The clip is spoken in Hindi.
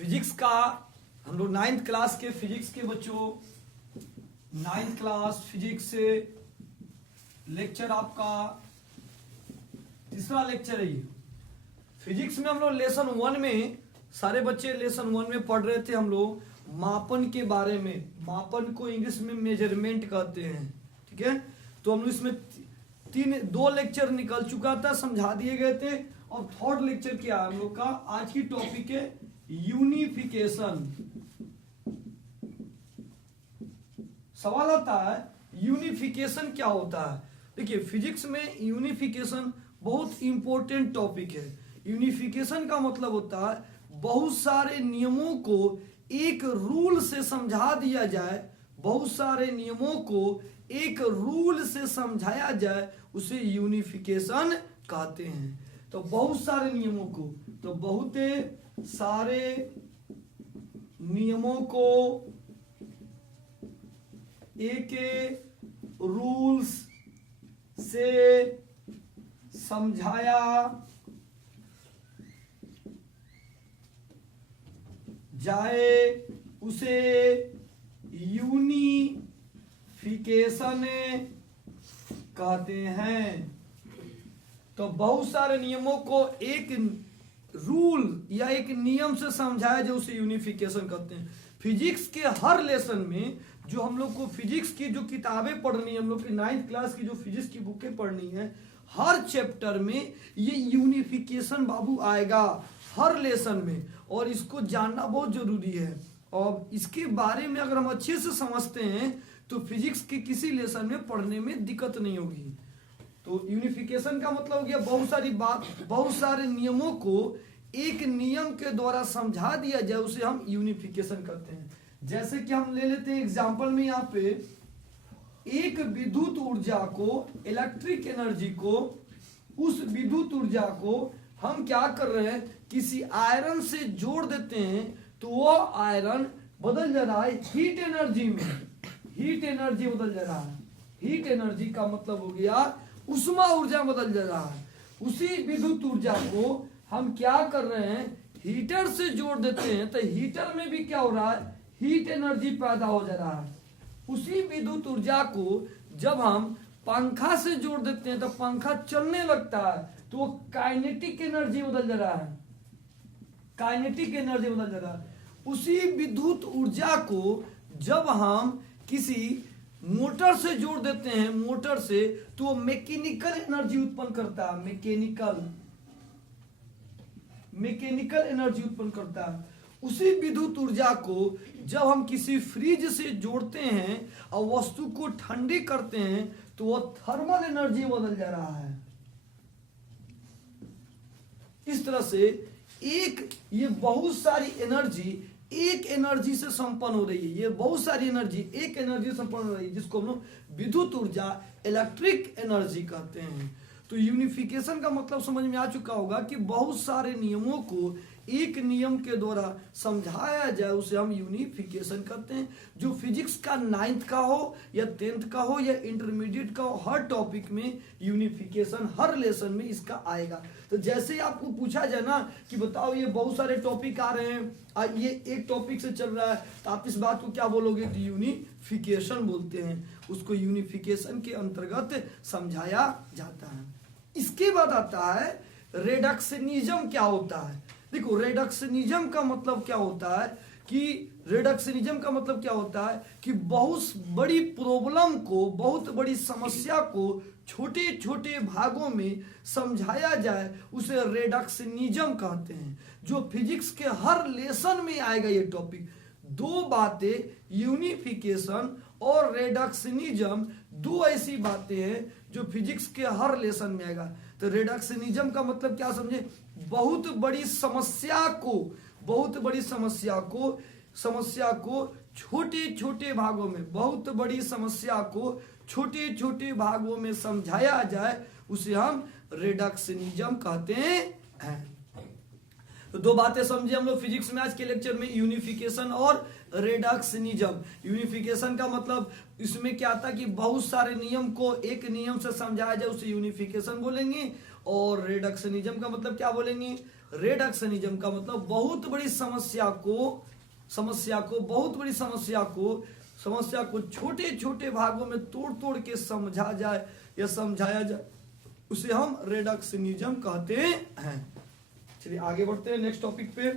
फिजिक्स का हम लोग 9th क्लास के फिजिक्स के बच्चों 9th क्लास फिजिक्स से लेक्चर आपका तीसरा लेक्चर है ये। फिजिक्स में हम लोग लेसन 1 में सारे बच्चे लेसन 1 में पढ़ रहे थे हम लोग मापन के बारे में। मापन को इंग्लिश में मेजरमेंट कहते हैं, ठीक है। तो हम लोग इसमें दो लेक्चर निकल चुका था, समझा दिए गए थे। और थर्ड लेक्चर क्या है हम लोग का? आज की टॉपिक है यूनिफिकेशन। सवाल आता है यूनिफिकेशन क्या होता है। देखिए फिजिक्स में यूनिफिकेशन बहुत इंपॉर्टेंट टॉपिक है। यूनिफिकेशन का मतलब होता है बहुत सारे नियमों को एक रूल से समझा दिया जाए, बहुत सारे नियमों को एक रूल से समझाया जाए, उसे यूनिफिकेशन कहते हैं। तो बहुत सारे नियमों को, तो बहुत सारे नियमों को एक रूल्स से समझाया जाए, उसे यूनिफिकेशन कहते हैं। तो बहुत सारे नियमों को एक रूल या एक नियम से समझाया जाए, उसे यूनिफिकेशन कहते हैं। फिजिक्स के हर लेसन में जो हम लोग को फिजिक्स की जो किताबें पढ़नी है, हम लोग की 9th क्लास की जो फिजिक्स की बुकें पढ़नी है, हर चैप्टर में ये यूनिफिकेशन बाबू आएगा हर लेसन में, और इसको जानना बहुत जरूरी है। और इसके बारे में अगर हम अच्छे से समझते हैं तो फिजिक्स के किसी लेसन में पढ़ने में दिक्कत नहीं होगी। तो यूनिफिकेशन का मतलब हो गया बहुत सारे नियमों को एक नियम के द्वारा समझा दिया जाए, उसे हम यूनिफिकेशन करते हैं। जैसे कि हम ले लेते हैं एग्जांपल में यहाँ पे एक विद्युत ऊर्जा को, इलेक्ट्रिक एनर्जी को, उस विद्युत ऊर्जा को हम क्या कर रहे हैं, किसी आयरन से जोड़ देते हैं तो वो आयरन बदल जा रहा है हीट एनर्जी में। हीट एनर्जी बदल जा रहा है। हीट एनर्जी का मतलब हो गया उष्मा ऊर्जा बदल जा रहा है। उसी विद्युत ऊर्जा को हम क्या कर रहे हैं, हीटर से जोड़ देते हैं तो हीटर में भी क्या हो रहा है, हीट एनर्जी पैदा हो जा रहा है। उसी विद्युत ऊर्जा को जब हम पंखा से जोड़ देते हैं तो पंखा चलने लगता है, तो वो काइनेटिक एनर्जी बदल जा रहा है। काइनेटिक एनर्जी बदल जा रहा है। उसी विद्युत ऊर्जा को जब हम किसी मोटर से जोड़ देते हैं, मोटर से, तो वो मैकेनिकल एनर्जी उत्पन्न करता है। मैकेनिकल एनर्जी उत्पन्न करता है। उसी विद्युत ऊर्जा को जब हम किसी फ्रिज से जोड़ते हैं और वस्तु को ठंडी करते हैं तो वो थर्मल एनर्जी बदल जा रहा है। इस तरह से ये बहुत सारी एनर्जी एक एनर्जी से संपन्न हो रही है। ये बहुत सारी एनर्जी एक एनर्जी से संपन्न हो रही है, जिसको हम लोग विद्युत ऊर्जा, इलेक्ट्रिक एनर्जी कहते हैं। तो यूनिफिकेशन का मतलब समझ में आ चुका होगा कि बहुत सारे नियमों को एक नियम के द्वारा समझाया जाए, उसे हम यूनिफिकेशन करते हैं। जो फिजिक्स का 9th का हो या 10th का हो या इंटरमीडिएट का हो, हर टॉपिक में यूनिफिकेशन हर लेसन में इसका आएगा। तो जैसे ही आपको पूछा जाए ना कि बताओ ये बहुत सारे टॉपिक आ रहे हैं, ये एक टॉपिक से चल रहा है, तो आप इस बात को क्या बोलोगे? तो यूनिफिकेशन बोलते हैं। उसको यूनिफिकेशन के अंतर्गत समझाया जाता है। इसके बाद आता है रेडक्शनिज्म क्या होता है। देखो रेडक्शनिज्म का मतलब क्या होता है कि बहुत बड़ी प्रॉब्लम को, बहुत बड़ी समस्या को छोटे छोटे भागों में समझाया जाए, उसे रेडक्शनिज्म कहते हैं। जो फिजिक्स के हर लेसन में आएगा ये टॉपिक। दो बातें, यूनिफिकेशन और रेडक्शनिज्म, दो ऐसी बातें हैं जो फिजिक्स के हर लेसन में आएगा। तो रेडक्शनिज्म का मतलब क्या समझे? बहुत बड़ी समस्या को छोटे छोटे भागों में, बहुत बड़ी समस्या को छोटे छोटे भागों में समझाया जाए, उसे हम रेडक्शनिज्म कहते हैं। तो दो बातें समझे हम लोग फिजिक्स में आज के लेक्चर में, यूनिफिकेशन और रेडक्शनिज्म। यूनिफिकेशन का मतलब इसमें क्या था कि बहुत सारे नियम को एक नियम से समझाया जाए, उसे यूनिफिकेशन बोलेंगे। और रिडक्शनिज्म का मतलब क्या बोलेंगे? रेडक्शनिज्म का मतलब बहुत बड़ी समस्या को छोटे छोटे भागों में तोड़ तोड़ के समझा जाए या समझाया जाए, उसे हम रेडक्शनिज्म कहते हैं। चलिए आगे बढ़ते हैं नेक्स्ट टॉपिक पे।